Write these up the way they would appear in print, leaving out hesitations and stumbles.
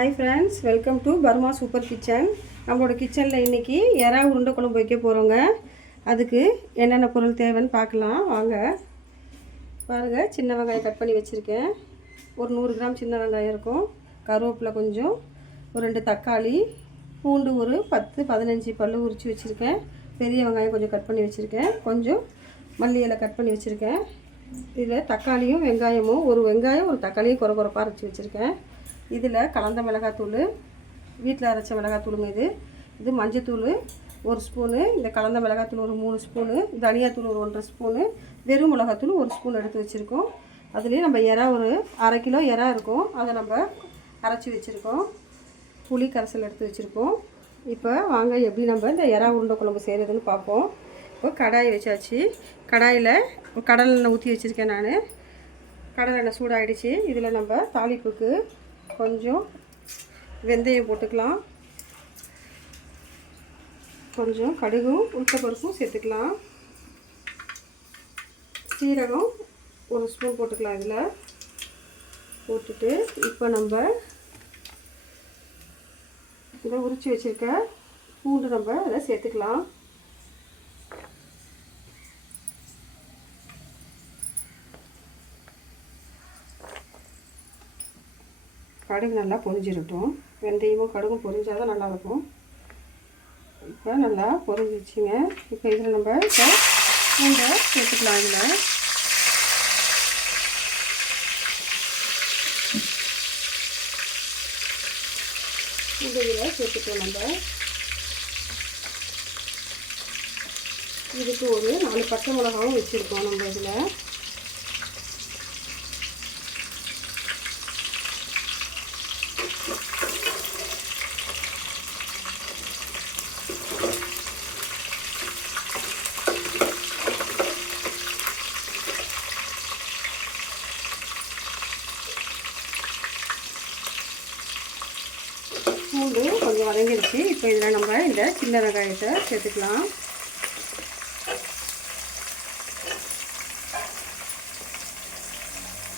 Hi friends, welcome to Burma super kitchen. நம்மளோட கிச்சனில் இன்றைக்கி எறா உருண்டை குழம்பு வைக்க போகிறோங்க. அதுக்கு என்னென்ன பொருள் தேவைன்னு பார்க்கலாம் வாங்க. பாருங்கள், சின்ன வெங்காயம் கட் பண்ணி வச்சுருக்கேன். ஒரு 100 கிராம் சின்ன வெங்காயம் இருக்கும். கருவேப்பிலை கொஞ்சம், ஒரு 2 தக்காளி, பூண்டு ஒரு 10-15 பல் உரித்து வச்சுருக்கேன். பெரிய வெங்காயம் கொஞ்சம் கட் பண்ணி வச்சுருக்கேன். கொஞ்சம் மல்லி இலை கட் பண்ணி வச்சுருக்கேன். இதில் தக்காளியும் வெங்காயமும், ஒரு வெங்காயம் ஒரு தக்காளியும் குறைப்பாக அரைச்சி வச்சுருக்கேன். இதில் கலந்த மிளகாத்தூள், வீட்டில் அரைச்ச மிளகாத்தூளுங்க. இது மஞ்சத்தூள் 1 ஸ்பூனு, இந்த கலந்த மிளகாத்தூள் ஒரு 3 ஸ்பூனு, தனியாத்தூள் ஒரு 1.5 ஸ்பூனு, வெறும் மிளகாத்தூள் 1 ஸ்பூன் எடுத்து வச்சுருக்கோம். அதுலேயும் நம்ம எறா ஒரு 1/2 கிலோ எறா இருக்கும், அதை நம்ம அரைச்சி வச்சுருக்கோம். புளி கரைசல் எடுத்து வச்சுருக்கோம். இப்போ வாங்க எப்படி நம்ம இந்த எறா உருண்டை குழம்பு செய்கிறதுன்னு பார்ப்போம். இப்போ கடாயை வச்சாச்சு. கடாயில் கடலெண்ணெய் ஊற்றி வச்சுருக்கேன் நான். கடலெண்ணெய் சூடாகிடுச்சு. இதில் நம்ம தாளிப்புக்கு கொஞ்சம் வெந்தயம் போட்டுக்கலாம். கொஞ்சம் கடுகும் உளுத்தப்பருப்பும் சேர்த்துக்கலாம். சீரகம் 1 ஸ்பூன் போட்டுக்கலாம். இதில் போட்டுட்டு இப்போ நம்ம இதை உரித்து வச்சுருக்க பூண்டு நம்ம அதை சேர்த்துக்கலாம். கடுகு நல்லா பொரிஞ்சிடட்டும். வெந்தயமும் கடுகும் பொரிஞ்சால் தான் நல்லாயிருக்கும். இப்போ நல்லா பொரிஞ்சிச்சிங்க. இப்போ இதில் நம்ம இப்போ பூண்டை சேர்த்துக்கலாம். இதில் சேர்த்துக்கலாம். நம்ம இதுக்கு ஒரு 4 பச்சை மிளகாவும் வச்சுருக்கோம். நம்ம இதில் பூண்டு கொஞ்சம் வதங்கிடுச்சு. இப்போ இதில் நம்ம இந்த சின்ன வெங்காயத்தை சேர்த்துக்கலாம்.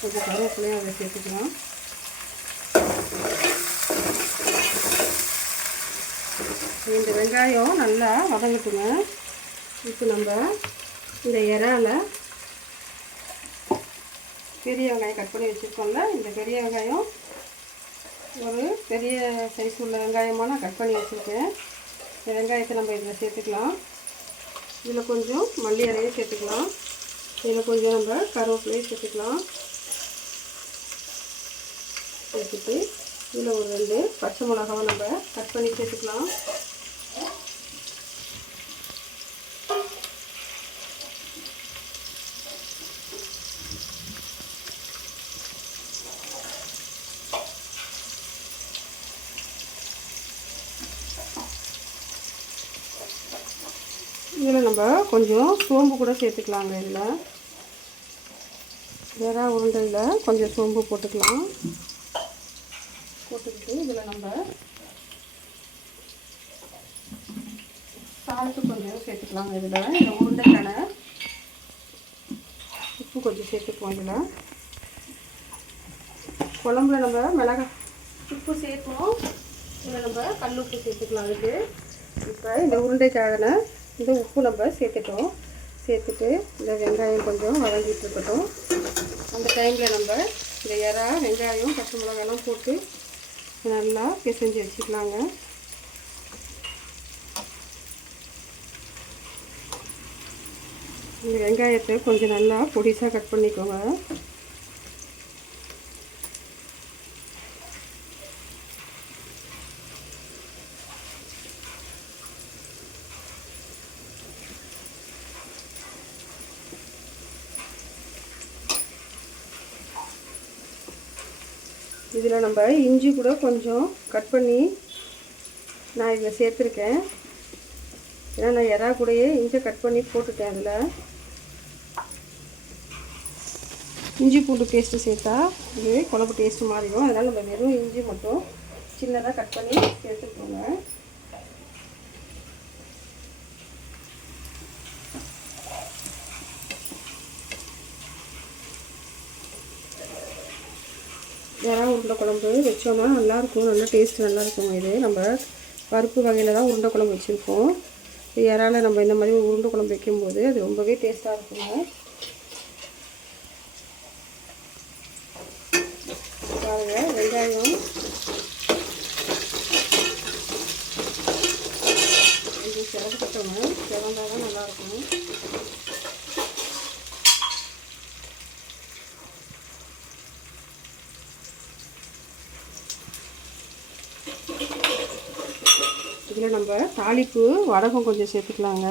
கொஞ்சம் கருவேப்பிலையும் அதை சேர்த்துக்கலாம். இந்த வெங்காயம் நல்லா வதங்கட்டுங்க. இப்போ நம்ம இந்த இறால பெரிய வெங்காயம் கட் பண்ணி வச்சுருக்கோம்ல, இந்த பெரிய வெங்காயம் ஒரு பெரிய சைஸ் உள்ள வெங்காயமாக நான் கட் பண்ணி வச்சுருக்கேன். இந்த வெங்காயத்தை நம்ம இதில் சேர்த்துக்கலாம். இதில் கொஞ்சம் மல்லி இலையும் சேர்த்துக்கலாம். இதில் கொஞ்சம் நம்ம கருவேப்பிலையும் சேர்த்துக்கலாம். சேர்த்துட்டு இதில் ஒரு 2 பச்சை மிளகாவை நம்ம கட் பண்ணி சேர்த்துக்கலாம். இதில் நம்ம கொஞ்சம் சோம்பு கூட சேர்த்துக்கலாங்க. இதில் எறா உருண்டையில் கொஞ்சம் சோம்பு போட்டுக்கலாம். போட்டுக்கிட்டு இதில் நம்ம சால்ட்டு கொஞ்சம் சேர்த்துக்கலாங்க. இதில் இந்த உருண்டைக்கான உப்பு கொஞ்சம் சேர்த்துக்குவோம். இதில் குழம்புல நம்ம மிளகாய் உப்பு சேர்ப்போம். இதில் நம்ம கல் உப்பு சேர்த்துக்கலாம். அதுக்கு இப்போ இந்த உருண்டைக்கான இந்த உப்பு நம்ம சேர்த்துட்டோம். சேர்த்துட்டு இந்த வெங்காயம் கொஞ்சம் வதங்கிட்டு இருக்கட்டும். அந்த டைமில் நம்ம இந்த எறா, வெங்காயம், பச்சை மிளகாயெல்லாம் போட்டு நல்லா பிசைஞ்சு வச்சுக்கலாங்க. இந்த வெங்காயத்தை கொஞ்சம் நல்லா பொடிசாக கட் பண்ணிக்கோங்க. இதில் நம்ம இஞ்சி கூட கொஞ்சம் கட் பண்ணி நான் இதில் சேர்த்துருக்கேன். ஏன்னா நான் எறா கூடயே இஞ்சி கட் பண்ணி போட்டுட்டேன். அதில் இஞ்சி பூண்டு பேஸ்ட்டு சேர்த்தா இது குழம்பு டேஸ்ட்டு மாறிடும். அதனால் நம்ம வெறும் இஞ்சி மட்டும் சின்னதாக கட் பண்ணி சேர்த்துக்கோங்க. இறா உருண்டை குழம்பு வச்சோம்னா நல்லாயிருக்கும், நல்லா டேஸ்ட் நல்லாயிருக்கும். இது நம்ம பருப்பு வகையில் தான் உருண்டை குழம்பு வச்சுருக்கோம். இறால நம்ம இந்த மாதிரி ஒரு உருண்டை குழம்பு வைக்கும்போது அது ரொம்பவே டேஸ்ட்டாக இருக்குங்க. பாருங்கள், வெங்காயம் கொஞ்சம் சிறந்துட்டோங்க, சிறந்தால் தான் நல்லாயிருக்கும். இதில் நம்ம தாளிப்பு வடகம் கொஞ்சம் சேர்த்துக்கலாங்க.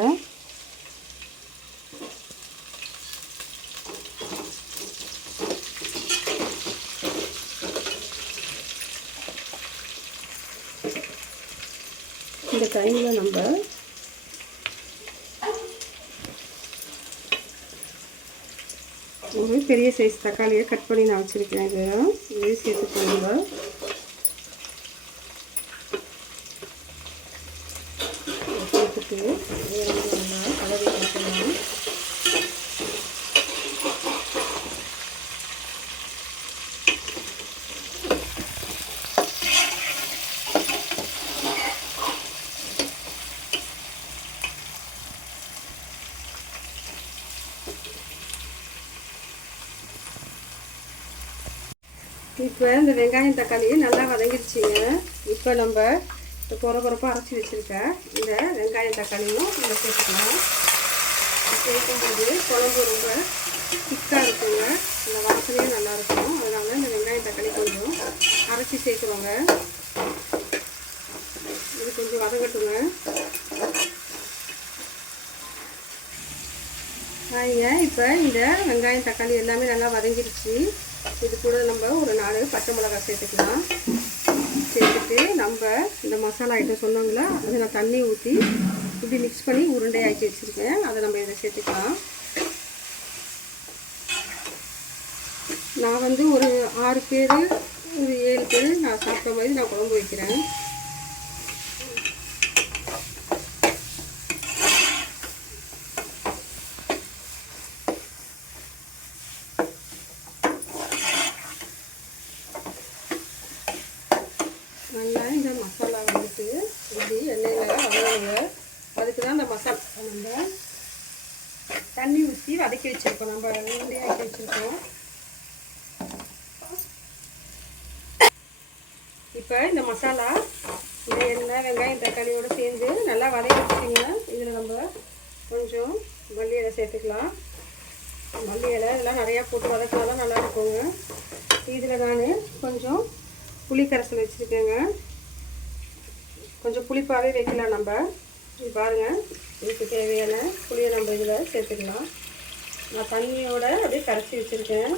இந்த டைமில் நம்ம ஒரு பெரிய சைஸ் தக்காளியை கட் பண்ணி நான் வச்சுருக்கேன். இதையும் சேர்த்துக்கோங்க. சேர்த்துட்டு நல்லா கலரி கொடுக்கலாம். இப்போ இந்த வெங்காயம் தக்காளி நல்லா வதங்கிடுச்சிங்க. இப்போ நம்ம இந்த குறப்பாக அரைச்சி வச்சுருக்கேன் இந்த வெங்காயம் தக்காளியும் நம்ம சேர்த்துக்கலாம். சேர்க்கும்போது குழம்பு ரொம்ப திக்காக இருக்குங்க, இந்த வாசனையும் நல்லாயிருக்கும். அதனால் இந்த வெங்காயம் தக்காளி கொஞ்சம் அரைச்சி சேர்க்குறோங்க. இது கொஞ்சம் வதங்கட்டுங்க. இப்போ இந்த வெங்காயம் தக்காளி எல்லாமே நல்லா வதங்கிடுச்சு. இது கூட நம்ம ஒரு 4 பச்சை மிளகாய் சேர்த்துக்கலாம். சேர்த்துட்டு நம்ம இந்த மசாலா ஐட்டம் சொன்னாங்களா, அதை நான் தண்ணி ஊற்றி இப்படி மிக்ஸ் பண்ணி உருண்டையாக்கி வச்சுருக்கேன். அதை நம்ம இதை சேர்த்துக்கலாம். நான் வந்து ஒரு 6 பேர் ஒரு 7 பேர் நான் சாப்பிட்ட மாதிரி நான் குழம்பு வைக்கிறேன். நல்லா இந்த மசாலா வந்துட்டு இப்படி எண்ணெயில் வதங்குங்க. அதுக்கு தான் இந்த மசாலா நம்ம தண்ணி ஊற்றி வதக்கி வச்சுருக்கோம். நம்ம உருண்டையாக்கி வச்சுருக்கோம். இப்போ இந்த மசாலா இந்த எண்ணெய் வெங்காயம் தக்காளியோடு சேர்ந்து நல்லா வதக்கி வச்சுட்டிங்கன்னா இதில் நம்ம கொஞ்சம் மல்லி இலை சேர்த்துக்கலாம். மல்லி இலை இதெல்லாம் நிறையா போட்டு வதக்கினா தான் நல்லா இருக்குங்க. இதில் நான் கொஞ்சம் புளி கரைசல் வச்சுருக்கேங்க. கொஞ்சம் புளிப்பாகவே வைக்கலாம் நம்ம. இது பாருங்கள், இதுக்கு தேவையான புளியை நம்ம இதில் சேர்த்துக்கலாம். நான் தண்ணியோடு அப்படியே கரைச்சி வச்சுருக்கேன்.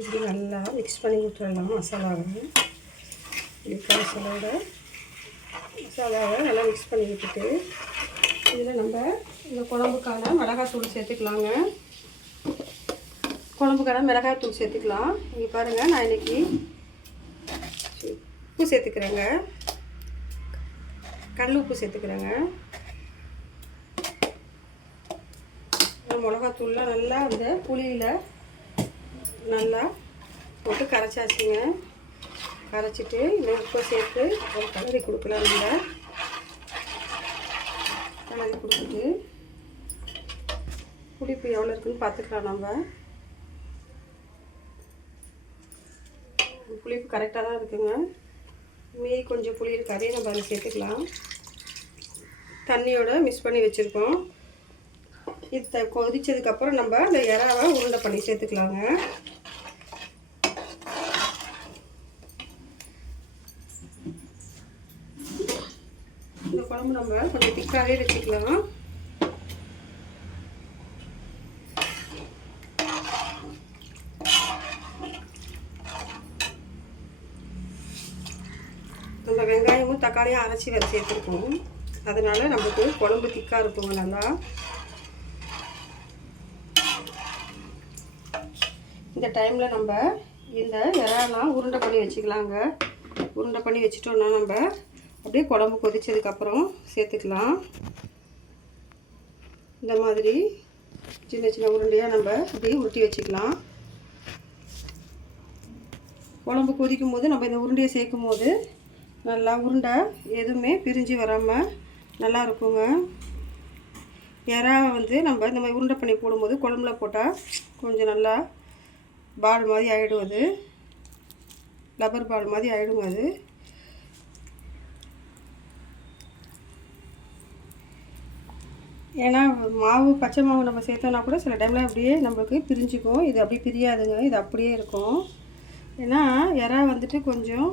இப்படி நல்லா மிக்ஸ் பண்ணி விட்டுறலாம் மசாலாவை. மசாலாவை நல்லா மிக்ஸ் பண்ணி விட்டுட்டு இதில் நம்ம இந்த குழம்புக்கான மிளகாத்தூள் சேர்த்துக்கலாங்க. குழம்புக்கான மிளகாய்த்தூள் சேர்த்துக்கலாம். இங்கே பாருங்கள், நான் இன்றைக்கி உப்பு சேர்த்துக்கிறேங்க. கடல் உப்பு சேர்த்துக்கிறேங்க. மிளகாத்தூள்லாம் நல்லா அந்த புளியில் நல்லா போட்டு கரைச்சாச்சுங்க. கரைச்சிட்டு இந்த உப்பை சேர்த்து ஒரு கலரி கொடுக்கலாம். நம்ம கலரி கொடுத்துட்டு புளிப்பு எவ்வளோ இருக்குன்னு பார்த்துக்கலாம். நம்ம புளிப்பு கரெக்டாக தான் இருக்குங்க. மீதி கொஞ்சம் புளி இருக்கு, அதையும் நம்ம அதில் சேர்த்துக்கலாம். தண்ணியோட மிக்ஸ் பண்ணி வச்சுருக்கோம். இது கொதிச்சதுக்கப்புறம் நம்ம அந்த இறாவை உருண்டை பண்ணி சேர்த்துக்கலாங்க. இந்த குழம்பு நம்ம கொஞ்சம் திக்காகவே வச்சுக்கலாம். நம்ம வெங்காயமும் தக்காளியும் அரைச்சி வேறு சேர்த்துருக்கோம். அதனால நமக்கு குழம்பு திக்காக இருக்குங்க. நல்லா இந்த டைமில் நம்ம இந்த இறாலாம் உருண்டை பண்ணி வச்சுக்கலாங்க. உருண்டை பண்ணி வச்சுட்டோன்னா நம்ம அப்படியே குழம்பு கொதிச்சதுக்கப்புறம் சேர்த்துக்கலாம். இந்த மாதிரி சின்ன சின்ன உருண்டையாக நம்ம அப்படியே உருட்டி வச்சுக்கலாம். குழம்பு கொதிக்கும் போது நம்ம இந்த உருண்டையை சேர்க்கும் போது நல்லா உருண்டை எதுவுமே பிரிஞ்சு வராமல் நல்லா இருக்குங்க. இறா வந்து நம்ம இந்த மாதிரி உருண்டை பண்ணி போடும்போது குழம்புல போட்டால் கொஞ்சம் நல்லா பால் மாதிரி ஆகிடும். அது லப்பர் பால் மாதிரி ஆகிடுங்க. அது ஏன்னா மாவு பச்சை மாவு நம்ம சேர்த்தோன்னா கூட சில டைமில் அப்படியே நம்மளுக்கு பிரிஞ்சுக்கும். இது அப்படியே பிரியாதுங்க, இது அப்படியே இருக்கும். ஏன்னா இறா வந்துட்டு கொஞ்சம்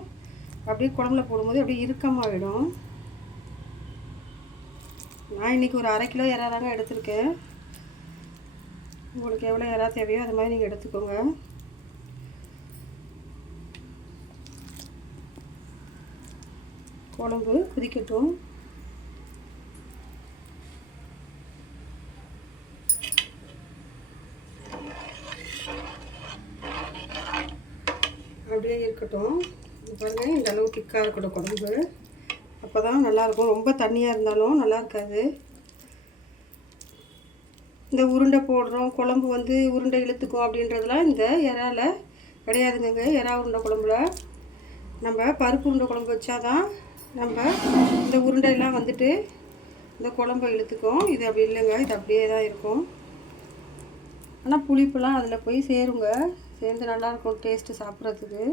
அப்படியே குழம்புல போடும்போது அப்படியே இறுக்கமாகிடும். நான் இன்றைக்கி ஒரு 1/2 கிலோ இறா தாங்க எடுத்திருக்கேன். உங்களுக்கு எவ்வளோ இறா தேவையோ அது மாதிரி நீங்கள் எடுத்துக்கோங்க. குழம்பு கொதிக்கட்டும். அப்படியே இருக்கட்டும். பாருங்கள், இந்த அளவு திக்காக இருக்கட்டும் குழம்பு. அப்போ தான் நல்லாயிருக்கும். ரொம்ப தண்ணியாக இருந்தாலும் நல்லா இருக்காது. இந்த உருண்டை போடுறோம், குழம்பு வந்து உருண்டை இழுத்துக்கும் அப்படின்றதுலாம் இந்த இறால கிடையாதுங்க. இறா உருண்டை குழம்புல நம்ம பருப்பு உருண்டை குழம்பு வச்சாதான் நம்ம இந்த உருண்டையெல்லாம் வந்துட்டு இந்த குழம்பை இழுத்துக்கும். இது அப்படி இல்லைங்க, இது அப்படியே தான் இருக்கும். ஆனால் புளிப்புலாம் அதில் போய் சேருங்க, சேர்ந்து நல்லாயிருக்கும் டேஸ்ட்டு சாப்பிட்றதுக்கு.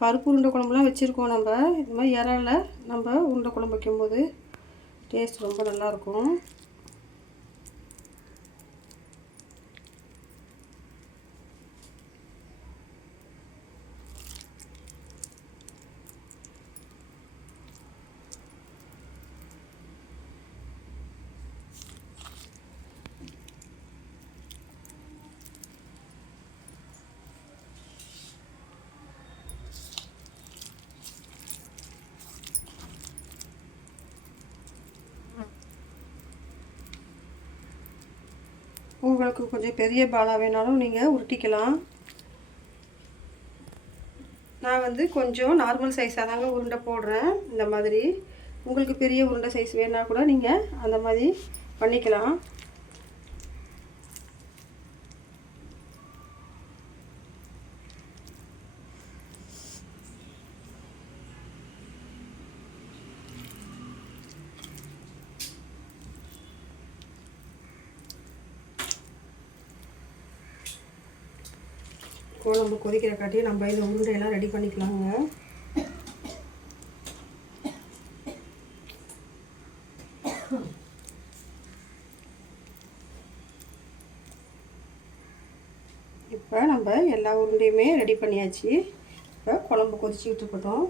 பருப்பு உருண்டை குழம்புலாம் வச்சுருக்கோம் நம்ம. இது மாதிரி இறால நம்ம உருண்டை குழம்பு வைக்கும்போது டேஸ்ட் ரொம்ப நல்லாயிருக்கும். உங்களுக்கு கொஞ்சம் பெரிய பாலா வேணாலும் நீங்கள் உருட்டிக்கலாம். நான் வந்து கொஞ்சம் நார்மல் சைஸாக தாங்க உருண்டை போடுறேன். இந்த மாதிரி உங்களுக்கு பெரிய உருண்டை சைஸ் வேணால் கூட நீங்கள் அந்த மாதிரி பண்ணிக்கலாம். குழம்பு கொதிக்கிற காட்டியும் நம்ம இந்த உருண்டையெல்லாம் ரெடி பண்ணிக்கலாங்க. இப்போ நம்ம எல்லா உருண்டையுமே ரெடி பண்ணியாச்சு. இப்போ குழம்பு கொதிச்சுக்கிட்டு இருக்கட்டும்.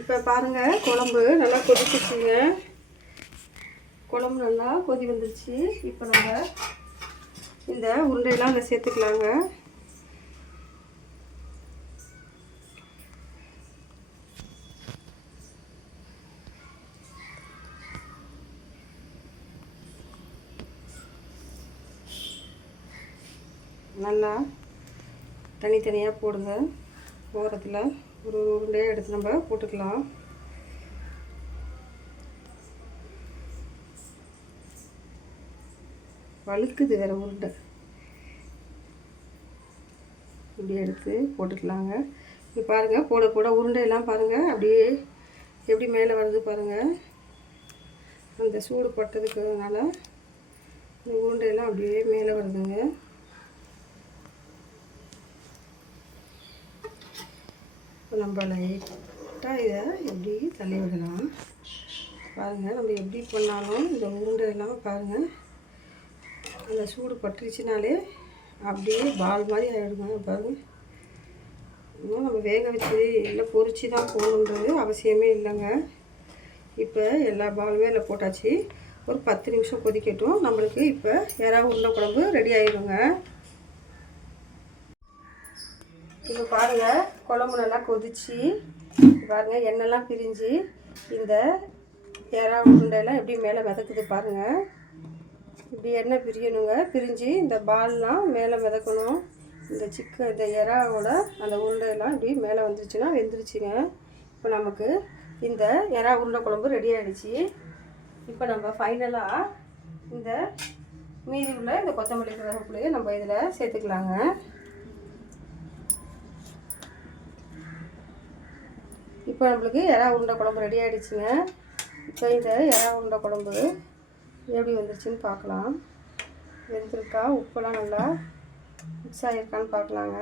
இப்போ பாருங்கள், குழம்பு நல்லா கொதிச்சிச்சுங்க. குழம்பு நல்லா கொதி வந்துருச்சு. இப்போ நம்ம இந்த உருண்டையெல்லாம் அதில் சேர்த்துக்கலாங்க. நல்லா தனித்தனியாக போடுங்க. ஓரத்தில் ஒரு உருண்டையாக எடுத்து நம்ம போட்டுக்கலாம். வழுக்குது வேறு உருண்டை. இப்படி எடுத்து போட்டுக்கலாங்க. இப்போ பாருங்கள், போட போட உருண்டையெல்லாம் பாருங்கள் அப்படியே எப்படி மேலே வருது பாருங்கள். அந்த சூடு பட்டதுக்குனால இந்த உருண்டையெல்லாம் அப்படியே மேலே வருதுங்க. இப்போ நம்ம லைட்டாக இதை எப்படி தள்ளி விடலாம். பாருங்கள், நம்ம எப்படி பண்ணாலும் இந்த உருண்டையெல்லாம் பாருங்கள் அந்த சூடு பட்டுருச்சுனாலே அப்படியே பால் மாதிரி ஆகிடுங்க. பாருங்கள், இன்னும் நம்ம வேக வச்சு இல்லை பொரிச்சு தான் போகணுன்றது அவசியமே இல்லைங்க. இப்போ எல்லா பாலுமே இல்லை போட்டாச்சு. ஒரு 10 நிமிஷம் கொதிக்கட்டும். நம்மளுக்கு இப்போ இறா உருண்டை குழம்பு ரெடி ஆகிடுங்க. இப்போ பாருங்கள், குழம்பு நல்லா கொதிச்சு பாருங்கள் எண்ணெய்லாம் பிரிஞ்சு இந்த இறா உருண்டையெல்லாம் எப்படி மேலே மிதக்குது பாருங்கள். இப்படி எண்ணெய் பிரியணுங்க. பிரிஞ்சு இந்த பால்லாம் மேலே மிதக்கணும். இந்த இறாவோட அந்த உருண்டையெல்லாம் இப்படி மேலே வந்துருச்சுன்னா வெந்துருச்சுங்க. இப்போ நமக்கு இந்த இறா உருண்டை குழம்பு ரெடி ஆகிடுச்சு. இப்போ நம்ம ஃபைனலாக இந்த மீதி உள்ள இந்த கொத்தமல்லி கருவேப்பிலையை நம்ம இதில் சேர்த்துக்கலாங்க. இப்போ நம்மளுக்கு இறா உருண்டை குழம்பு ரெடி ஆகிடுச்சுங்க. இப்போ இந்த இறா உருண்டை குழம்பு எப்படி வந்துருச்சுன்னு பார்க்கலாம். வெந்திருக்கா, உப்பெல்லாம் நல்லா மிக்ஸ் ஆகிருக்கான்னு பார்க்கலாங்க.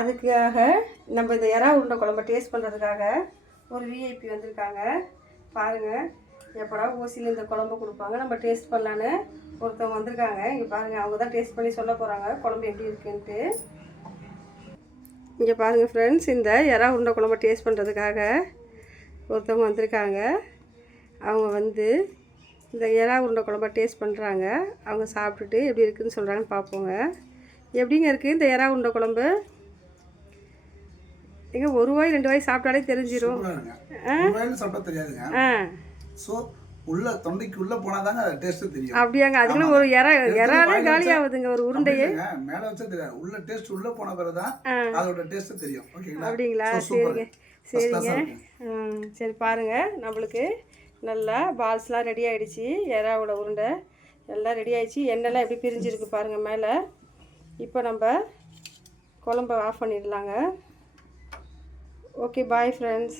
அதுக்காக நம்ம இந்த இறா உருண்டை குழம்பை டேஸ்ட் பண்ணுறதுக்காக ஒரு விஐபி வந்திருக்காங்க. பாருங்கள், எப்படா ஓசியில் இந்த குழம்பு கொடுப்பாங்க நம்ம டேஸ்ட் பண்ணலான்னு ஒருத்தவங்க வந்திருக்காங்க. இங்கே பாருங்கள், அவங்க தான் டேஸ்ட் பண்ணி சொல்ல போகிறாங்க குழம்பு எப்படி இருக்குன்ட்டு. இங்கே பாருங்கள் ஃப்ரெண்ட்ஸ், இந்த இறா உருண்டை குழம்பை டேஸ்ட் பண்ணுறதுக்காக ஒருத்தவங்க வந்திருக்காங்க. அவங்க வந்து இந்த இறா உருண்டை குழம்பை டேஸ்ட் பண்ணுறாங்க. அவங்க சாப்பிட்டுட்டு எப்படி இருக்குதுன்னு சொல்கிறாங்கன்னு பார்ப்போங்க. எப்படிங்க இருக்குது இந்த இறா உருண்டை குழம்பு? எங்க ஒரு வாய் 2 வாய் சாப்பிட்டாலே தெரிஞ்சிடும். சாப்பிட்டா தெரியாதுங்க. ஸோ உள்ள தொண்டைக்கு உள்ள போனாதாங்க அது டேஸ்ட் தெரியும். அப்படியாங்க? அதுக்குன்னு ஒரு இறாலே காலி ஆகுதுங்க ஒரு உருண்டையே. மேலே வச்சா தெரியாது, உள்ள டேஸ்ட் உள்ள போன பிறகு தான் அதோட டேஸ்ட் தெரியும். ஓகேங்களா? அப்படிங்களா? சரிங்க சரிங்க. சரி பாருங்கள், நம்மளுக்கு நல்லா பால்ஸ்லாம் ரெடி ஆகிடுச்சு. இறாவோட உருண்டை எல்லாம் ரெடி ஆகிடுச்சு. எண்ணெய்லாம் எப்படி பிரிஞ்சிருக்கு பாருங்கள் மேலே. இப்போ நம்ம குழம்ப ஆஃப் பண்ணிடலாங்க. Okay, bye friends.